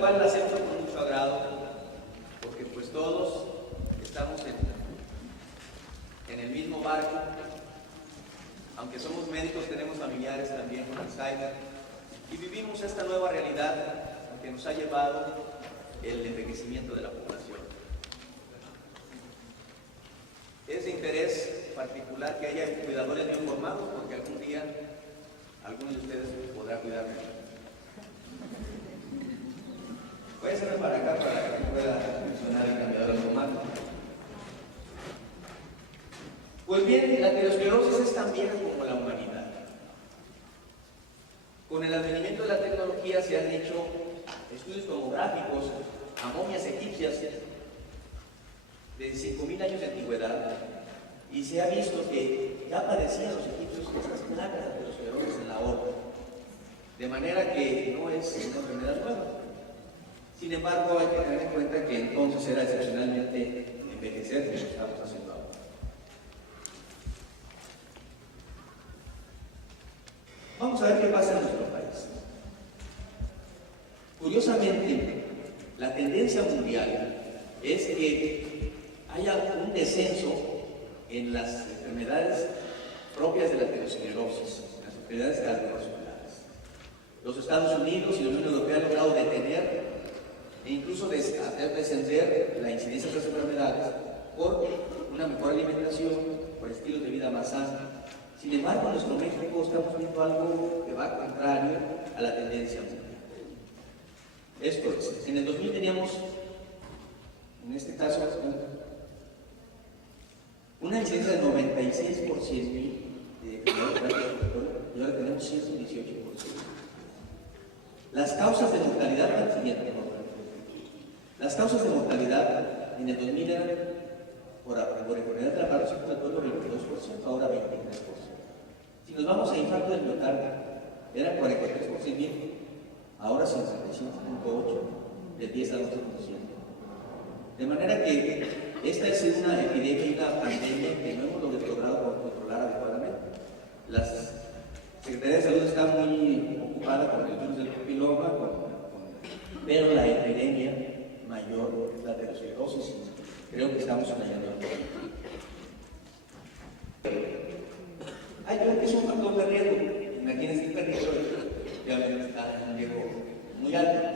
cual la hacemos con mucho agrado, porque pues todos estamos en el mismo barco. Aunque somos médicos, tenemos familiares también con Alzheimer y vivimos esta nueva realidad que nos ha llevado el envejecimiento de la población. Es de interés particular que haya cuidadores bien formados, porque algún día alguno de ustedes podrá cuidarme. Voy a hacerme para acá para que pueda mencionar el cambiador automático. Pues bien, la aterosclerosis es tan vieja como la humanidad. Con el advenimiento de la tecnología se han hecho estudios tomográficos a momias egipcias de 5.000 años de antigüedad y se ha visto que ya padecían los egipcios estas placas de aterosclerosis en la aorta, de manera que no es una enfermedad nueva. Sin embargo, hay que tener en cuenta que entonces era excepcionalmente envejecer, que lo estamos haciendo ahora. Vamos a ver qué pasa en nuestro país. Curiosamente, la tendencia mundial es que haya un descenso en las enfermedades propias de la aterosclerosis, en las enfermedades cardiovasculares. Los Estados Unidos y la Unión Europea han logrado detener e incluso hacer descender la incidencia de estas enfermedades por una mejor alimentación, por estilos de vida más sanos. Sin embargo, en nuestro México estamos viendo algo que va contrario a la tendencia mundial. Esto es, en el 2000 teníamos, en este caso, una incidencia del 96 por 100.000 de enfermedades y ahora tenemos 118%. Las causas de mortalidad van siguiente. Las causas de mortalidad en el 2000 eran por enfermedad del aparato circulatorio 22%, ahora 23%. Si nos vamos a infarto del miocardio, era 43 por 100.000, ahora 55.8, del 10 al 11%. De manera que esta es una epidemia y una pandemia que no hemos logrado controlar adecuadamente. Las secretarías de salud están muy ocupadas con el virus del papiloma, pero la epidemia mayor es la aterosclerosis. Creo que estamos fallando en todo. Hay algo que es un factor de riesgo. Imagínense el perrito, ya ven, está en un riesgo muy alto.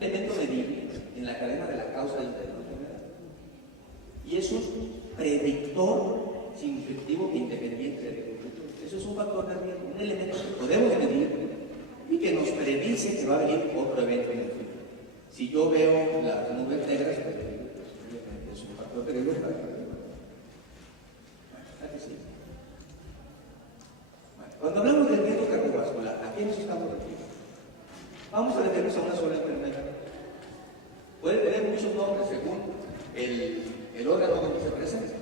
Elemento medible en la cadena de la causa del enfermedad. Y es un predictor significativo e independiente del producto. Eso es un factor de riesgo, un elemento que podemos medir y que nos predice que va a venir otro evento en el futuro. Si yo veo las nubes negras, pues es un factor de riesgo. Cuando hablamos del riesgo cardiovascular, ¿a qué nos estamos refiriendo? Vamos a referirnos a una sola enfermedad. Puede tener muchos nombres según el órgano donde se presenta,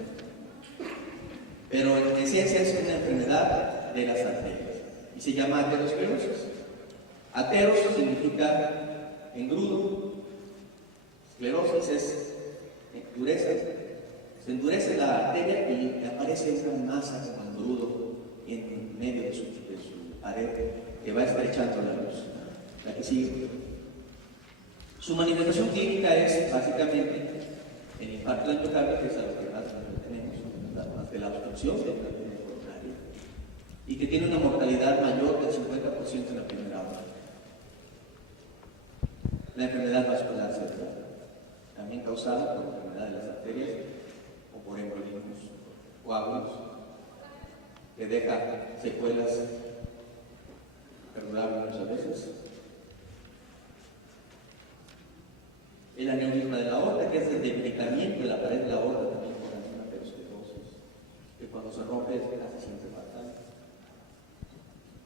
pero en esencia es una enfermedad de las arterias y se llama aterosclerosis. Ateros significa engrudo, esclerosis es dureza, se endurece la arteria y aparece una masa como engrudo en medio de su pared que va estrechando la luz. La que sigue. Su manifestación clínica es básicamente el infarto del miocardio, que es a lo que más tenemos, más de la obstrucción de la arteria coronaria, y que tiene una mortalidad mayor del 50% en la primera hora. La enfermedad vascular cerebral, también causada por enfermedad de las arterias o por embolismos coágulos, que deja secuelas perdurables muchas veces. El aneurisma de la aorta, que es el debilitamiento de la pared de la aorta, también por una aterosclerosis, que cuando se rompe casi siempre fatal.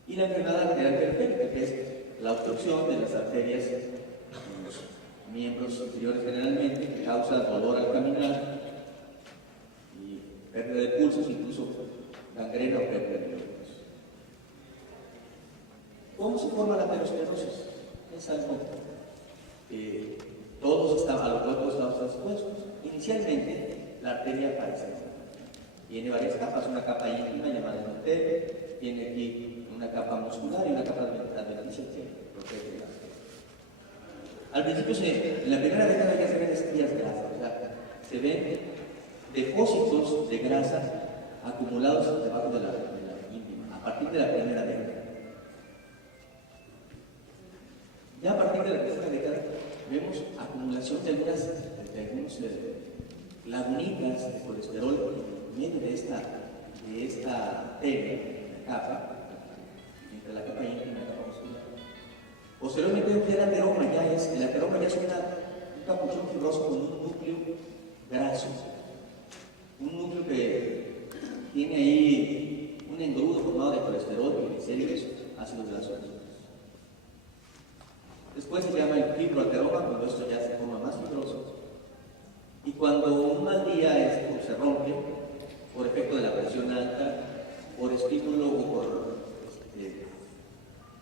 Y la enfermedad arterial periférica, que es la obstrucción de las arterias en los miembros inferiores generalmente, que causa dolor al caminar y pérdida de pulsos, incluso gangrena o pérdida de órganos. ¿Cómo se forma la aterosclerosis? Es algo que todos estamos, a lo cual todos estamos expuestos. Inicialmente, la arteria aparece. Tiene varias capas, una capa íntima llamada endotelio, tiene aquí una capa muscular y una capa adventicia que protege la arteria. Al principio, en la primera década ya se ven estrías grasas, o sea, se ven depósitos de grasa acumulados debajo de la íntima, a partir de la primera década. Ya a partir de la tercera década vemos acumulación de algunas lagunitas de colesterol en medio de esta capa, entre la capa íntima y la capa muscular. Posteriormente el ateroma ya es un capuchón fibroso con un núcleo graso, un núcleo que tiene ahí un engrudo formado de colesterol, triglicéridos, ácidos grasos. Después se llama el fibroateroma, cuando esto ya se forma más fibroso. Y cuando un mal día esto se rompe, por efecto de la presión alta, por estímulo o por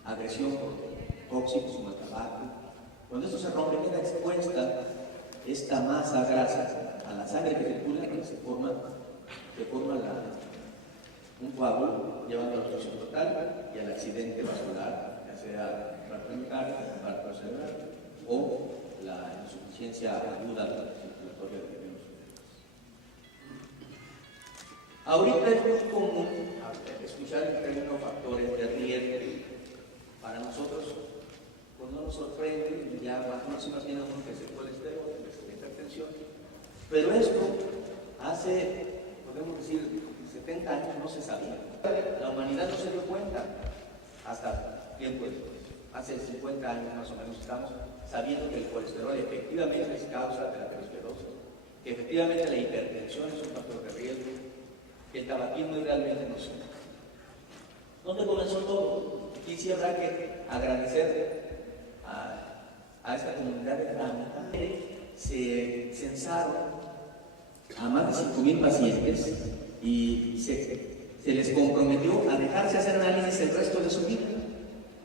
agresión por tóxicos como el tabaco, cuando esto se rompe, queda expuesta esta masa grasa a la sangre que circula y se forma un coágulo llevando a la obstrucción total y al accidente vascular, ya sea infarto miocardio, infarto cerebral o la insuficiencia aguda circulatoria de los cerebros. Ahorita es muy común escuchar el término factores de riesgo. Para nosotros, pues no nos sorprende, ya más se imagina uno que es el colesterol, que es la hipertensión. Pero esto hace, podemos decir, 70 años no se sabía. La humanidad no se dio cuenta hasta tiempo después. Hace 50 años más o menos estamos sabiendo que el colesterol efectivamente es causa de la aterosclerosis, que efectivamente la hipertensión es un factor de riesgo, que el tabaquismo realmente no es. ¿Dónde comenzó todo? Y sí habrá que agradecer a esta comunidad de Frámica. Se censaron a más de 5,000 pacientes y se les comprometió a dejarse hacer análisis el resto de su vida.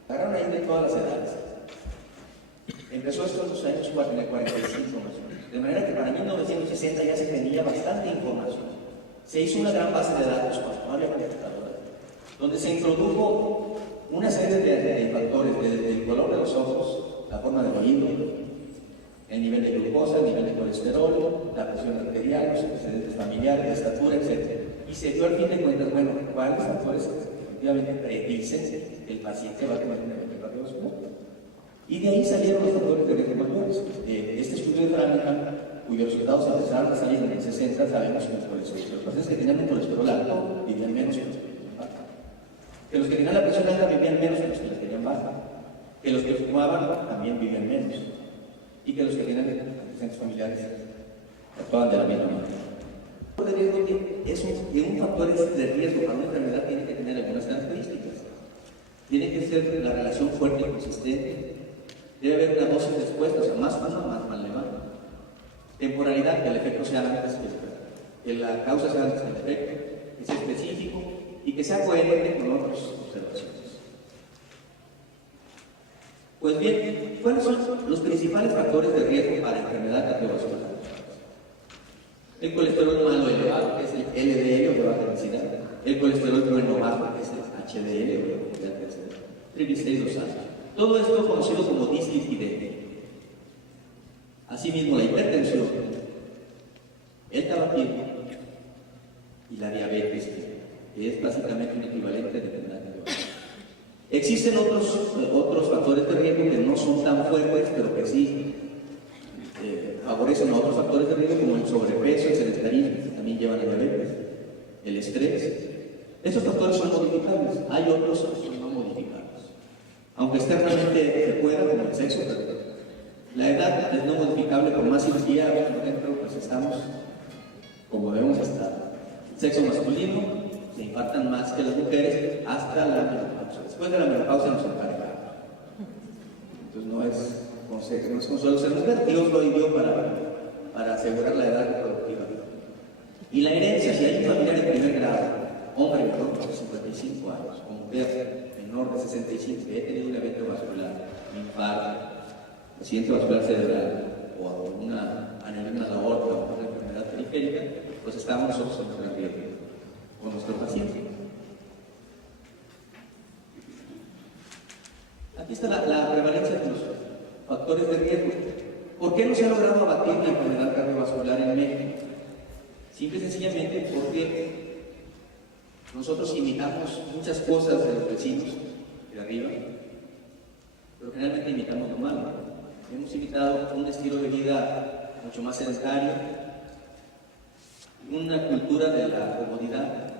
Agarraron ahí de todas las edades. Empezó esto en los años 45 más o menos. De manera que para 1960 ya se tenía bastante información. Se hizo una gran base de datos cuando no había computadora, donde se introdujo una serie de factores, desde el color de los ojos, la forma de oído, el nivel de glucosa, el nivel de colesterol, la presión arterial, los antecedentes familiares, la estatura, etc. Y se dio al fin de cuentas, bueno, cuáles factores efectivamente predicen que el paciente va a tener un evento cardiovascular. Y de ahí salieron los factores de riesgo mayores. Este estudio de Frámica, cuyos resultados empezaron a salir en el 60, sabemos que los pacientes que tenían un colesterol alto vivían menos que los que tenían baja. Que los que tenían la presión alta vivían menos que los que la tenían baja. Que los que fumaban también vivían menos. Y que los que tenían antecedentes familiares actuaban de la misma manera. El riesgo que un factor de riesgo para una enfermedad tiene que tener algunas características. Tiene que ser la relación fuerte y consistente. Debe haber una dosis expuesta, o sea, más fuma, más levanta. Temporalidad, que el efecto sea antes que la causa sea antes que el efecto, que sea específico y que sea coherente con otras observaciones. Pues bien, ¿cuáles son los principales factores de riesgo para enfermedad cardiovascular? El colesterol malo elevado, que es el LDL o de baja densidad. El colesterol bueno bajo, que es el HDL o de alta densidad. Triglicéridos altos. Todo esto conocido como dislipidemia. Asimismo, la hipertensión, el tabaquismo y la diabetes, que es básicamente un equivalente de enfermedad cardiovascular. Existen otros factores de riesgo que no son tan fuertes, pero que sí favorecen a otros factores de riesgo, como el sobrepeso, el sedentarismo, que también llevan a diabetes, el estrés. Esos factores son modificables, hay otros que son no modificables. Aunque externamente se pueda, como el sexo, pero la edad es no modificable, por más cirugía, por ejemplo, pues estamos como debemos estar. El sexo masculino se infartan más que las mujeres hasta la menopausia. Después de la menopausia nos empareja. Entonces no es consuelo ser mujer, Dios lo dio para asegurar la edad reproductiva. Y la herencia, si hay un familiar de primer grado, hombre menor de 55 años, o mujer menor de 65, que ha tenido un evento vascular, un infarto, accidente vascular cerebral o una aneurisma de la aorta o una enfermedad periférica, pues estamos nosotros en gran riesgo con nuestro paciente. Aquí está la prevalencia de los factores de riesgo. ¿Por qué no se ha logrado abatir la enfermedad cardiovascular en México? Simple y sencillamente porque nosotros imitamos muchas cosas de los vecinos de arriba, pero generalmente imitamos lo malo. Hemos imitado un estilo de vida mucho más sedentario, una cultura de la comodidad.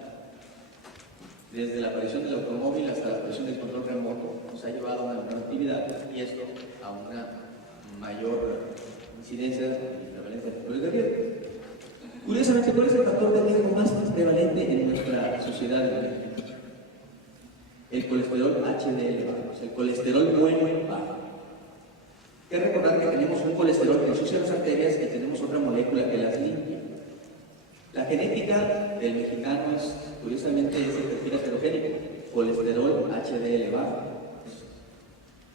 Desde la aparición del automóvil hasta la aparición del control remoto nos ha llevado a una menor actividad y esto a una mayor incidencia y prevalencia de factores de riesgo. Curiosamente, ¿cuál es el factor de riesgo más prevalente en nuestra sociedad de México? El colesterol HDL bajo, el colesterol bueno bajo. Hay que recordar que tenemos un colesterol que ensucia las arterias y tenemos otra molécula que las limpia. La genética del mexicano es, curiosamente, es el perfil heterogénico, colesterol HDL bajo.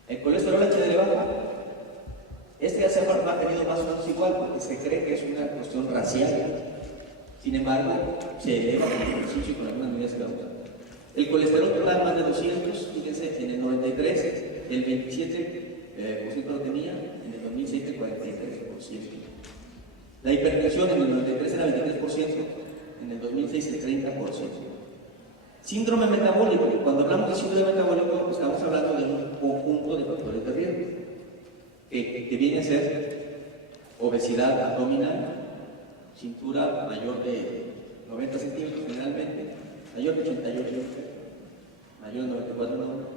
El colesterol HDL bajo, este ya se ha mantenido más o menos igual porque se cree que es una cuestión racial. Sin embargo, se eleva con el ejercicio y con algunas medidas causales. El colesterol total más de 200, fíjense, en el 93, el 27% lo tenía, en el 2006 el 43%. La hipertensión en el 93 era 23%, en el 2006 el 30%. Síndrome metabólico. Cuando hablamos de síndrome metabólico, estamos hablando de un conjunto de factores de riesgo, que viene a ser obesidad abdominal, cintura mayor de 90 centímetros generalmente, mayor de 88, mayor de 94,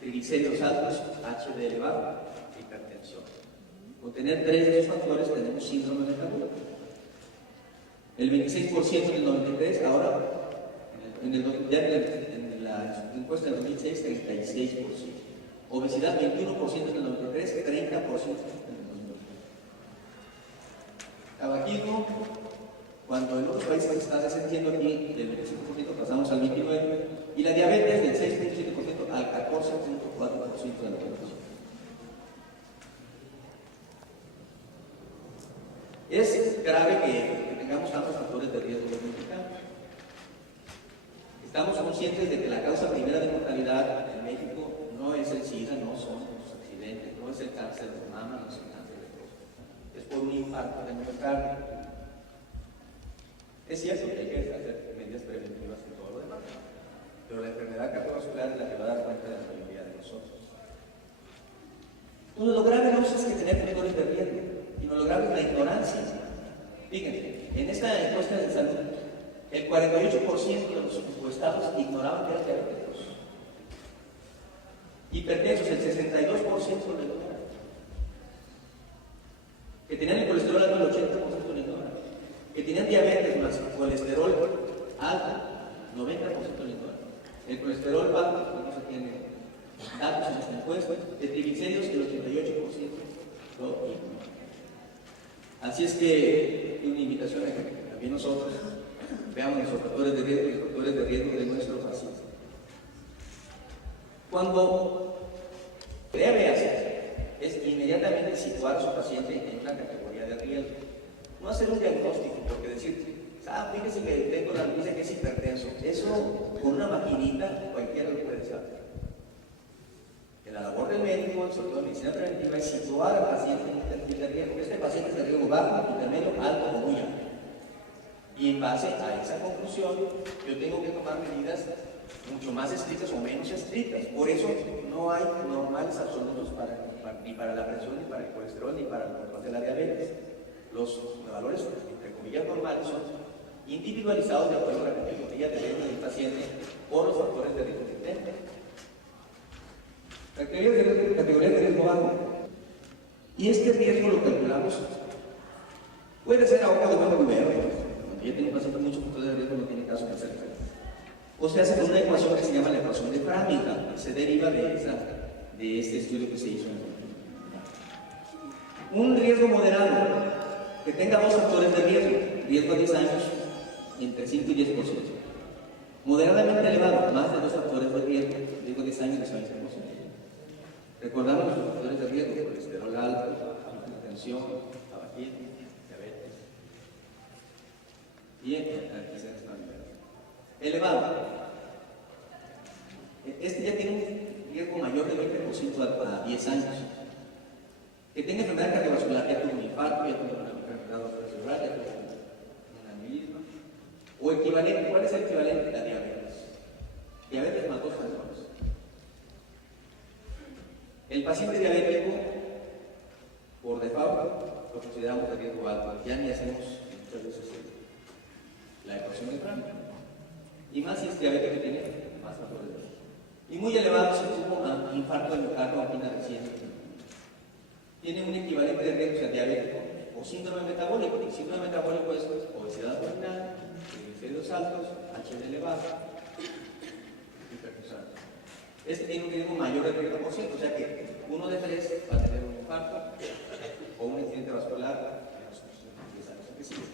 triglicéridos altos, HDL bajo, hipertensión. Con tener 3 de esos factores tenemos síndrome metabólico. El 26% en el 93, ahora en la encuesta del 2006, 36%. Obesidad 21% en el 93, 30% en el 2009. Tabaquismo, cuando en otros países se está descendiendo, aquí del 25% pasamos al 29%, y la diabetes del 6.7% al 14.4% de la población. Es grave que tengamos tantos factores de riesgo los mexicanos. Estamos conscientes de que la causa primera de mortalidad en México no es el SIDA, no son los accidentes, no es el cáncer de mama, no es el cáncer de próstata. Es por un infarto de miocardio. Es cierto que hay que hacer medidas preventivas en todo lo demás, pero la enfermedad cardiovascular es la que va a dar cuenta de la mayoría de nosotros. Entonces, lo grave no es que tener factores de riesgo, sino lo grave es la ignorancia. Fíjense, en esta encuesta de salud, el 48% de los encuestados ignoraban que eran diabéticos. Hipertensos, el 62% lo ignoran. Que tenían el colesterol alto, el 80% lo ignoran. Que tenían diabetes más colesterol alto, 90% lo ignoran. El colesterol bajo, no se tiene datos en esta encuesta. De triglicéridos, el 88% lo ignoran. Así es que una invitación a que también nosotros veamos los factores de riesgo y los factores de riesgo de nuestro paciente. Cuando debe hacer es inmediatamente situar a su paciente en una categoría de riesgo. No hacer un diagnóstico, porque decir, fíjese que tengo la noticia que es hipertenso. Eso con una maquinita cualquiera lo puede saber. La labor del médico, sobre todo en medicina preventiva, es situar al paciente en un perfil de riesgo. Este paciente es de riesgo bajo, intermedio, alto o muy alto. Y en base a esa conclusión, yo tengo que tomar medidas mucho más estrictas o menos estrictas. Por eso no hay normales absolutos ni para la presión, ni para el colesterol, ni para el control de la diabetes. Los valores, entre comillas, normales son individualizados de acuerdo a la categoría de riesgo del paciente por los factores de riesgo existentes. Categoría de riesgo bajo. Y este riesgo lo calculamos. Puede ser a hoja de buen cubero. Cuando ya tiene un paciente mucho factores de riesgo, no tiene caso de hacer. O se hace con una ecuación que se llama la ecuación de Framingham, que se deriva de este estudio que se hizo en un riesgo moderado, que tenga 2 factores de riesgo a 10 años, entre 5 y 10%. Moderadamente elevado, más de 2 factores de riesgo a 10 años, 20%. Recordamos los factores de riesgo: colesterol alto, hipertensión, tabaquismo, diabetes y antecedentes familiares. Elevado. Este ya tiene un riesgo mayor del 20% a 10 años. tenga enfermedad cardiovascular, ya tuvo un infarto, ya tuvo una enfermedad cerebral, ya tuvo un aneurisma, o equivalente. ¿Cuál es el equivalente? La diabetes. Diabetes más 2 factores. El paciente diabético, por default, lo consideramos de riesgo alto. Ya ni hacemos muchas veces la ecuación de Frank. Y más si es diabético que tiene más factores de riesgo. Y muy elevado si tuvo un infarto de miocardio o angina reciente. Tiene un equivalente de riesgo, o sea, diabético o síndrome metabólico. El síndrome metabólico es obesidad abdominal, triglicéridos altos, HDL elevado, hipertensión. Este tiene un riesgo mayor del 30%, o sea que 1 de 3 va a tener un infarto o un accidente vascular en los próximos 10 años que siguen.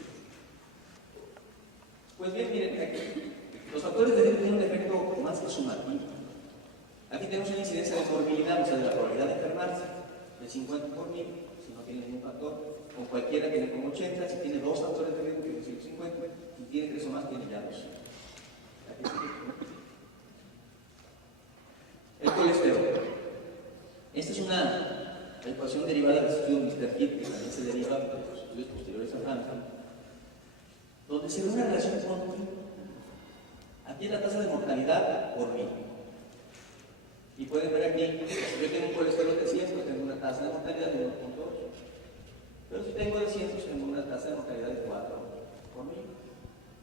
Pues bien, miren, aquí los factores de riesgo tienen un efecto más que sumativo. Aquí tenemos una incidencia de morbilidad, o sea, de la probabilidad de enfermarse, de 50 por 1000, si no tiene ningún factor. Con cualquiera tiene como 80, si tiene 2 factores de riesgo, tiene 150, si tiene 3 o más, tiene ya 2. El colesterol. Esta es una ecuación derivada del estudio Mr. Hill, que también se deriva de los estudios posteriores a Frankfurt, donde se ve una relación continua. Aquí es la tasa de mortalidad por 1000. Y pueden ver aquí, si yo tengo un colesterol de 100, pues tengo una tasa de mortalidad de 1.8. Pero si tengo de 100, pues tengo una tasa de mortalidad de 4 por 1000.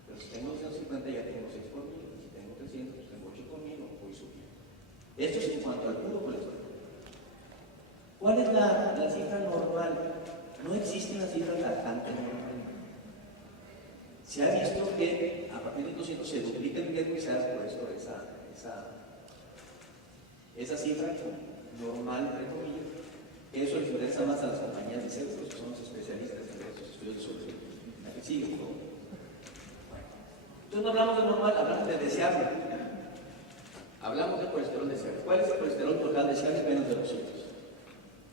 Pero si tengo 250, ya tengo 6 por 1000. Y si tengo 300, pues tengo 8 por 1000 o voy subiendo. Esto es en cuanto al puro colesterol. ¿Cuál es la cifra normal? No existe una cifra tajante normal. Se ha visto que a partir de 200 se duplica el riesgo y se hace por esto esa cifra normal, entre comillas. Eso les interesa más a las compañías de seguros, que son los especialistas en estos estudios de sobrevivencia. ¿A qué sigue? ¿No? Bueno. Entonces no hablamos de normal, hablamos de deseable. Hablamos de colesterol deseable. ¿Cuál es el colesterol total deseable? Menos de 200.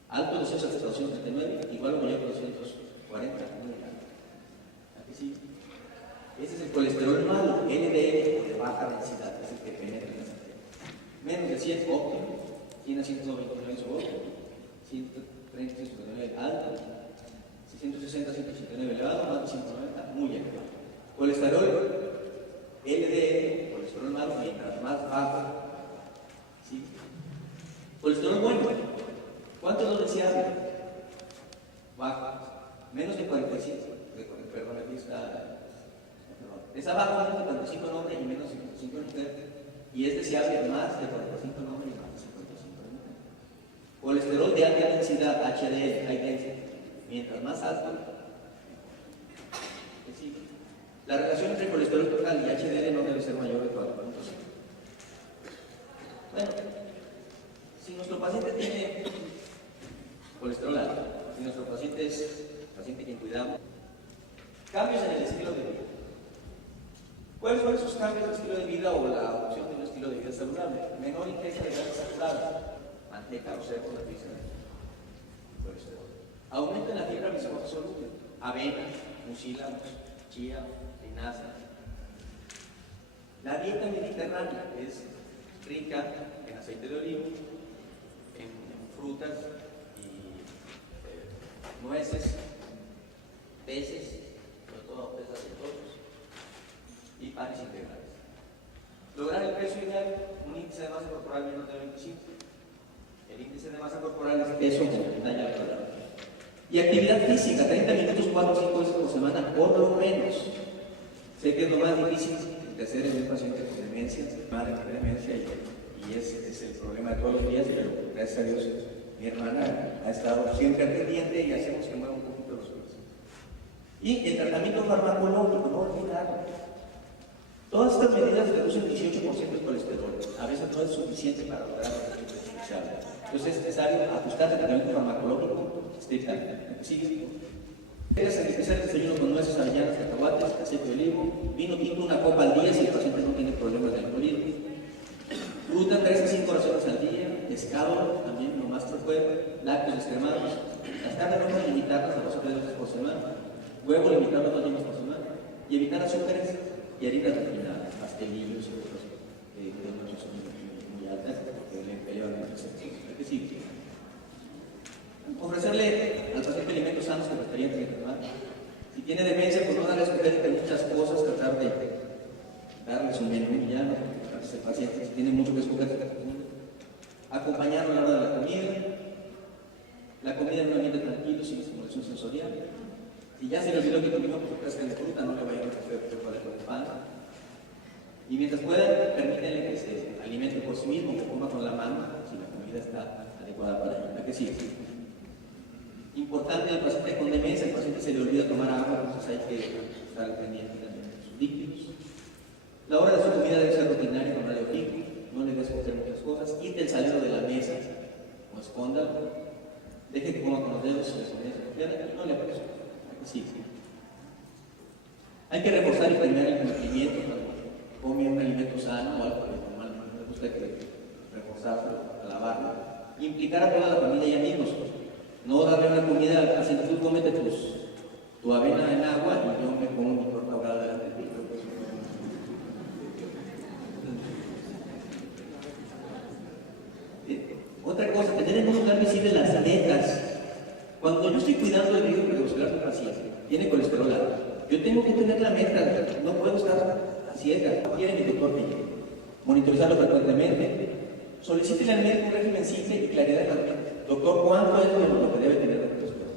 Alto deseos hasta 239, igual o mayor que 240. ¿A qué sigue? Ese es el colesterol malo, LDL, de baja densidad, es el que penetra en la sangre. Menos de 100, óptimo. 100 a 199 es óptimo. 130, 199 alto. 660, 189 elevado, más de 190, muy elevado. Colesterol LDL, colesterol malo, mientras más bajo. ¿Sí? Colesterol bueno. ¿Cuánto es lo deseable? Bajo. Menos de 45. Perdón, aquí está. Es abajo menos de 45 en hombre y menos de 55 en mujer. Y es deseable más de 45 en hombre y más de 55 en mujer. Colesterol de alta densidad, HDL, high density. Mientras más alto, es decir, la relación entre colesterol total y HDL no debe ser mayor de 4.5. Bueno, si nuestro paciente tiene colesterol alto, si nuestro paciente es paciente que cuidamos, cambios en el estilo de vida. ¿Cuáles son esos cambios de estilo de vida o la adopción de un estilo de vida saludable? Menor ingesta de grasas saturadas, manteca o cerdo, la pizza, colesterol. Aumento en la fibra viscosa soluble, avena, mucílagos, chía, linaza. La dieta mediterránea es rica en aceite de oliva, en frutas y nueces, peces, sobre todo peces aceitosos, y panes integrales. Lograr el peso ideal, un índice de masa corporal menos de 25. El índice de masa corporal es peso con talla cuadrada. Y actividad física, 30 minutos, 4 o 5 veces por semana, por lo menos. Sé que es lo más difícil de hacer en un paciente con demencia, madre con demencia, y ese es el problema de todos los días, pero gracias a Dios mi hermana ha estado siempre al pendiente y hacemos que mueva un poquito los pies. Y el tratamiento farmacológico, no olvidarlo. Todas estas medidas reducen 18% el colesterol. A veces no es suficiente para lograr los efectos deseables. Entonces es necesario ajustar el tratamiento farmacológico estrictamente. ¿Sigue? Es empezar el desayuno con nueces, avellanas, cacahuates, aceite de olivo, vino tinto, una copa al día si el paciente no tiene problemas de alcoholismo. Fruta 3 a 5 raciones al día, pescado también lo más que se puede, lácteos descremados. Las carnes rojas limitarlas a 2 o 3 veces por semana, huevo limitarlo a 2 días por semana y evitar azúcares y harinas refinadas, pastelillos y otros que no son muy altas porque le elevan el receptor. Es decir, ofrecerle experiente mientras más. Si tiene demencia, pues no darle a escoger entre muchas cosas, tratar de darles un menú ya, ¿no? Para que el paciente, si tiene mucho que escoger, acompañarlo a la hora de la comida en un ambiente tranquilo, sin estimulación sensorial. Si ya se le olvidó que comió, pues pesca de fruta, no le vaya a ofrecer chocolate de pan. Y mientras pueda, permítanle que se alimente por sí mismo, que coma con la mano, si la comida está adecuada para él. ¿A que sí? Importante al paciente con demencia, el paciente se le olvida tomar agua, entonces hay que estar pendiente también de sus líquidos. La hora de su comida debe ser rutinaria con horario fijo, no le des coger muchas cosas, quite el salero de la mesa o escóndalo, deje que coma con los dedos si le comienza a coger y no le apresie. ¿A que sí? Hay que reforzar y premiar el cumplimiento cuando come un alimento sano o algo que normalmente me gusta que reforzarlo, alabarlo, implicar a toda la familia y amigos. No darle una comida al paciente, tú cómete tu avena en agua y yo me como mi torta ahogada delante de ti. Otra cosa, tener en un lugar visible las aletas. Cuando yo estoy cuidando el riesgo cardiovascular del paciente, tiene colesterol alto, yo tengo que tener la meta, no puedo estar a ciegas. Quiere mi doctor que monitorizarlo frecuentemente. Solicítele al médico un régimen simple y claridad de tratamiento. Doctor, ¿cuánto es lo que debe tener de colesterol?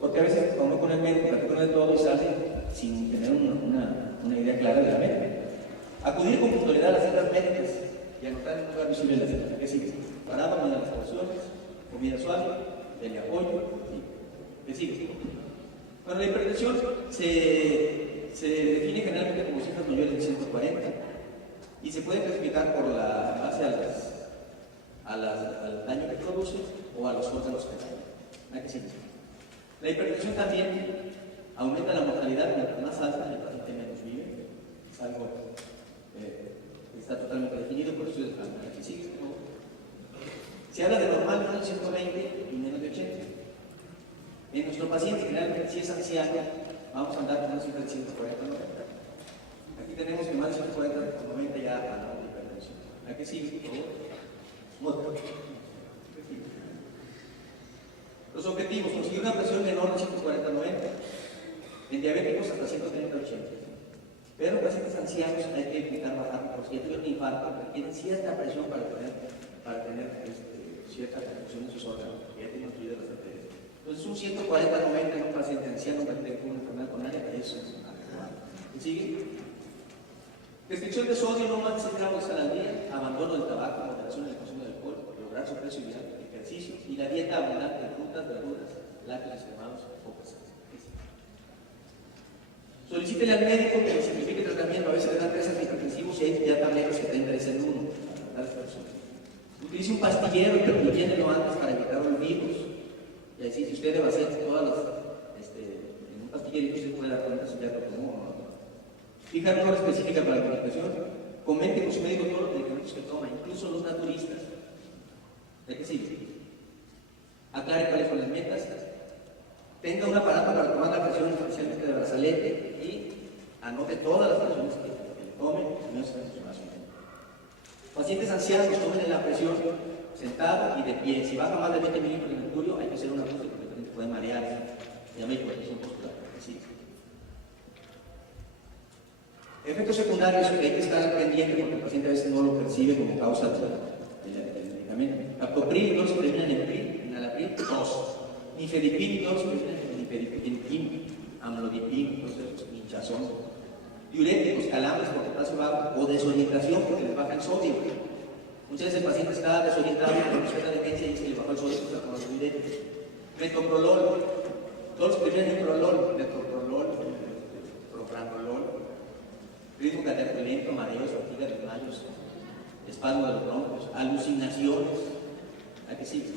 Porque a veces cuando con el médico platico de todo y sale sin tener una idea clara de la meta. Acudir con puntualidad a las citas médicas y anotar en un lugar visible las citas. ¿Qué sigue? Parábamos en las instalaciones, comida suave, de apoyo, ¿qué sigue? Bueno, la hipertensión se define generalmente como cifras mayores de 140 y se puede clasificar por la base al daño que produce o a los órganos que dañan. ¿Qué sigue? La hipertensión también aumenta la mortalidad, mientras más alta el paciente menos vive. Es algo que está totalmente definido, por eso es la que sigue. Se habla de normal más de 120 y menos de 80. En nuestro paciente, generalmente, si es anciano, vamos a andar con una cifra de 140 90. Aquí tenemos que más de 140 90 ya a la hipertensión. ¿A qué sigue? Otro. Los objetivos: conseguir una presión menor de 140 90. En diabéticos hasta 130 80. Pero en pacientes ancianos hay que intentar bajar, porque si tienen un infarto, requieren cierta presión para tener cierta reducción en sus órganos, que ya tienen fluido las arterias. Entonces, un 140-90 en un paciente anciano, un paciente con una enfermedad coronaria, eso es adecuado. ¿Y sigue? Restricción de sodio, no más de 6 gramos al día, abandono del tabaco, moderación en el consumo de alcohol, lograr su precio ideal, ejercicio y la dieta abundante de frutas, verduras, lácteos extremados, pocas sal. Solicítele al médico que le simplifique el tratamiento. A veces le dan 3 antihipertensivos y hay ya tableros que traen 3 en 1 para tratar las personas. Utilice un pastillero, pero llénelo antes para evitar olvidos. Y así, si usted debe hacer todas las. En un pastillero, usted puede dar cuenta si ya lo tomó o no. Fijar una hora específica para la medicación. Comente con su médico todos los medicamentos que toma, incluso los naturistas. ¿De qué sirve? Aclare cuáles son las metas. Tenga un aparato para tomar la presión, especialmente de brazalete, y anote todas las presiones que le tomen, no es más o menos. Pacientes ancianos, tomen la presión sentado y de pie. Si baja más de 20 milímetros de mercurio, hay que hacer un ajuste porque el paciente puede marearse. Se llama hipotensión postural. Así. Efectos secundarios que hay que estar pendiente porque el paciente a veces no lo percibe como causa del medicamento. Captopril, no se terminan en PRIL, en enalapril, 2. Nifedipin, no se terminan en nifedipin, amlodipin, entonces hinchazón. Diuréticos, calambres por potasio bajo o desorientación porque les baja el sodio. Muchas veces el paciente está desorientado con una demencia y se le bajó el sodio por los diuréticos. Metoprolol, todos los que tienen prolol, metoprolol, propranolol, ritmo cardíaco lento, mareos, fatiga, desmayos, espasmo de los bronquios, alucinaciones. ¿A qué sigue?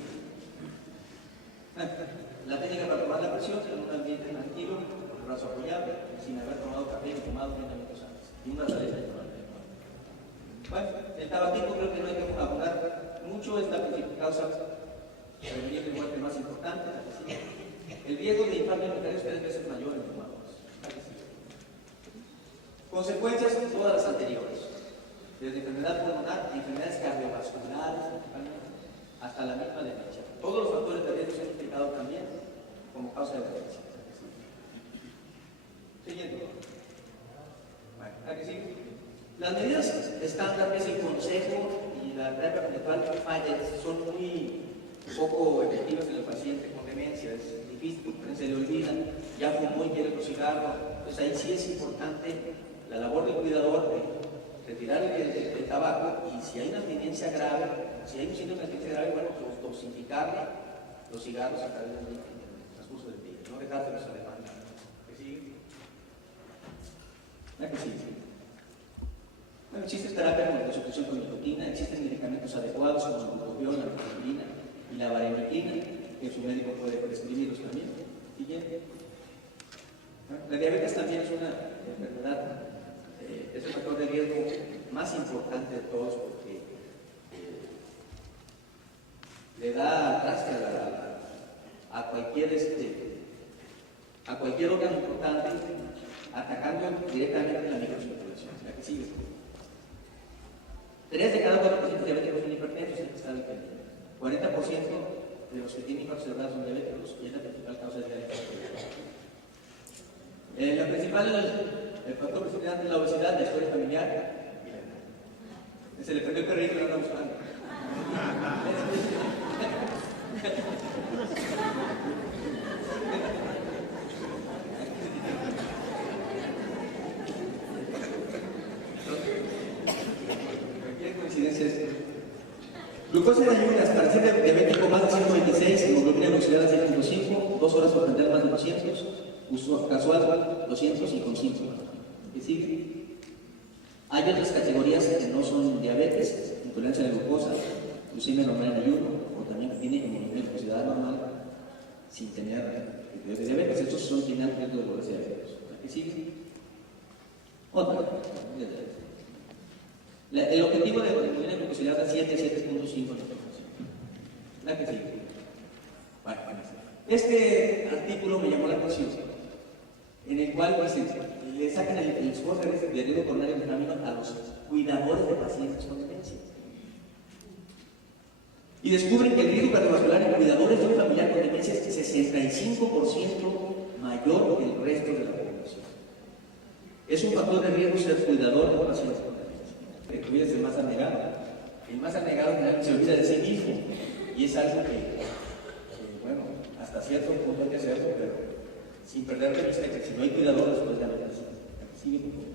La técnica para tomar la presión en un ambiente tranquilo, con el brazo apoyado, sin haber tomado café ni fumado 30 minutos antes. Y una salida de tomar. Bueno, el tabaquismo creo que no hay que abundar mucho, es la principal causa prevenir de muerte más importante. El riesgo de infarto miocardio es 3 veces mayor en fumadores. Consecuencias, todas las anteriores. Desde enfermedad pulmonar, enfermedades cardiovasculares, hasta la misma demencia. Todos los factores de riesgo se han implicado también como causa de demencia. Las medidas estándar, que es el consejo y la terapia conductual, son muy poco efectivas en el paciente con demencia. Es difícil, se le olvidan, ya fumó y quiere otro cigarro. Entonces ahí sí es importante la labor del cuidador de retirar el tabaco, y si hay una abstinencia grave, si hay un síntoma de abstinencia grave, bueno, pues dosificarle los cigarros a través del transcurso del día, no dejárselos a demanda. ¿Que sigue? ¿Verdad que sí? Bueno, existe terapia como la supresión con nicotina, existen medicamentos adecuados como el glucobiol, la morfina y la vareniclina, que su médico puede prescribirlos también. Siguiente. La diabetes también es una enfermedad, es el factor de riesgo más importante de todos, porque le da traste a cualquier órgano importante, atacando directamente la microcirculación. ¿La que sigue? 3 de cada 4 pacientes diabéticos son hipertensos, en el estado de 40% de los que tienen infarto cerebral son diabéticos, y es la principal causa de diabetes. El factor principal es la obesidad, la historia familiar. Se le perdió el perrito y lo anda buscando. ¿Qué coincidencia es esto? Glucosa de ayunas, para ser diabético más de 126, hemoglobina glucosilada 6.5, 2 horas por prender más de 200, uso casual 200 y con síntomas. ¿Qué sigue? Hay otras categorías que no son diabetes, intolerancia a la glucosa, glucemia normal en ayuno, o también que tiene hemoglobina glucosilada normal sin tener diabetes. Estos son tienen riesgo de volverse diabéticos. ¿Qué sigue? Otra. El objetivo de la hemoglobina glucosilada es 7.5. ¿La que sigue? Bueno, este artículo me llamó la atención, en el cual le sacan el score de riesgo coronario de camino a los cuidadores de pacientes con demencia. Y descubren que el riesgo cardiovascular en cuidadores de un familiar con demencia es 65% mayor que el resto de la población. Es un factor de riesgo ser cuidador de pacientes con demencia. Que tú eres el más abnegado. El más abnegado se olvida de sí mismo. Y es algo que, bueno, hasta cierto punto hay que hacerlo, pero sin perder de vista que si no hay cuidadores, pues ya no hay necesidad. Sigue un poco.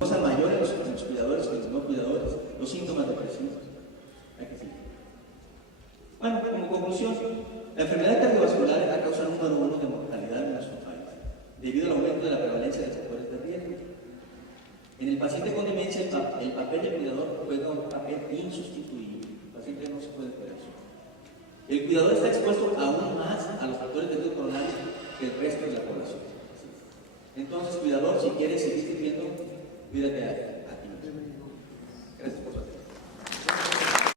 Cosa mayor en los cuidadores que en los no cuidadores, los síntomas depresivos. Hay que seguir. Bueno, como conclusión, la enfermedad cardiovascular es la causa número 1 de mortalidad en nuestro país, debido al aumento de la prevalencia de factores de riesgo. En el paciente con demencia, el papel del cuidador juega un papel insustituible. El paciente no se puede cuidar solo. El cuidador está expuesto aún más a los factores de riesgo coronario que el resto de la población. Entonces, cuidador, si quieres seguir sirviendo, cuídate a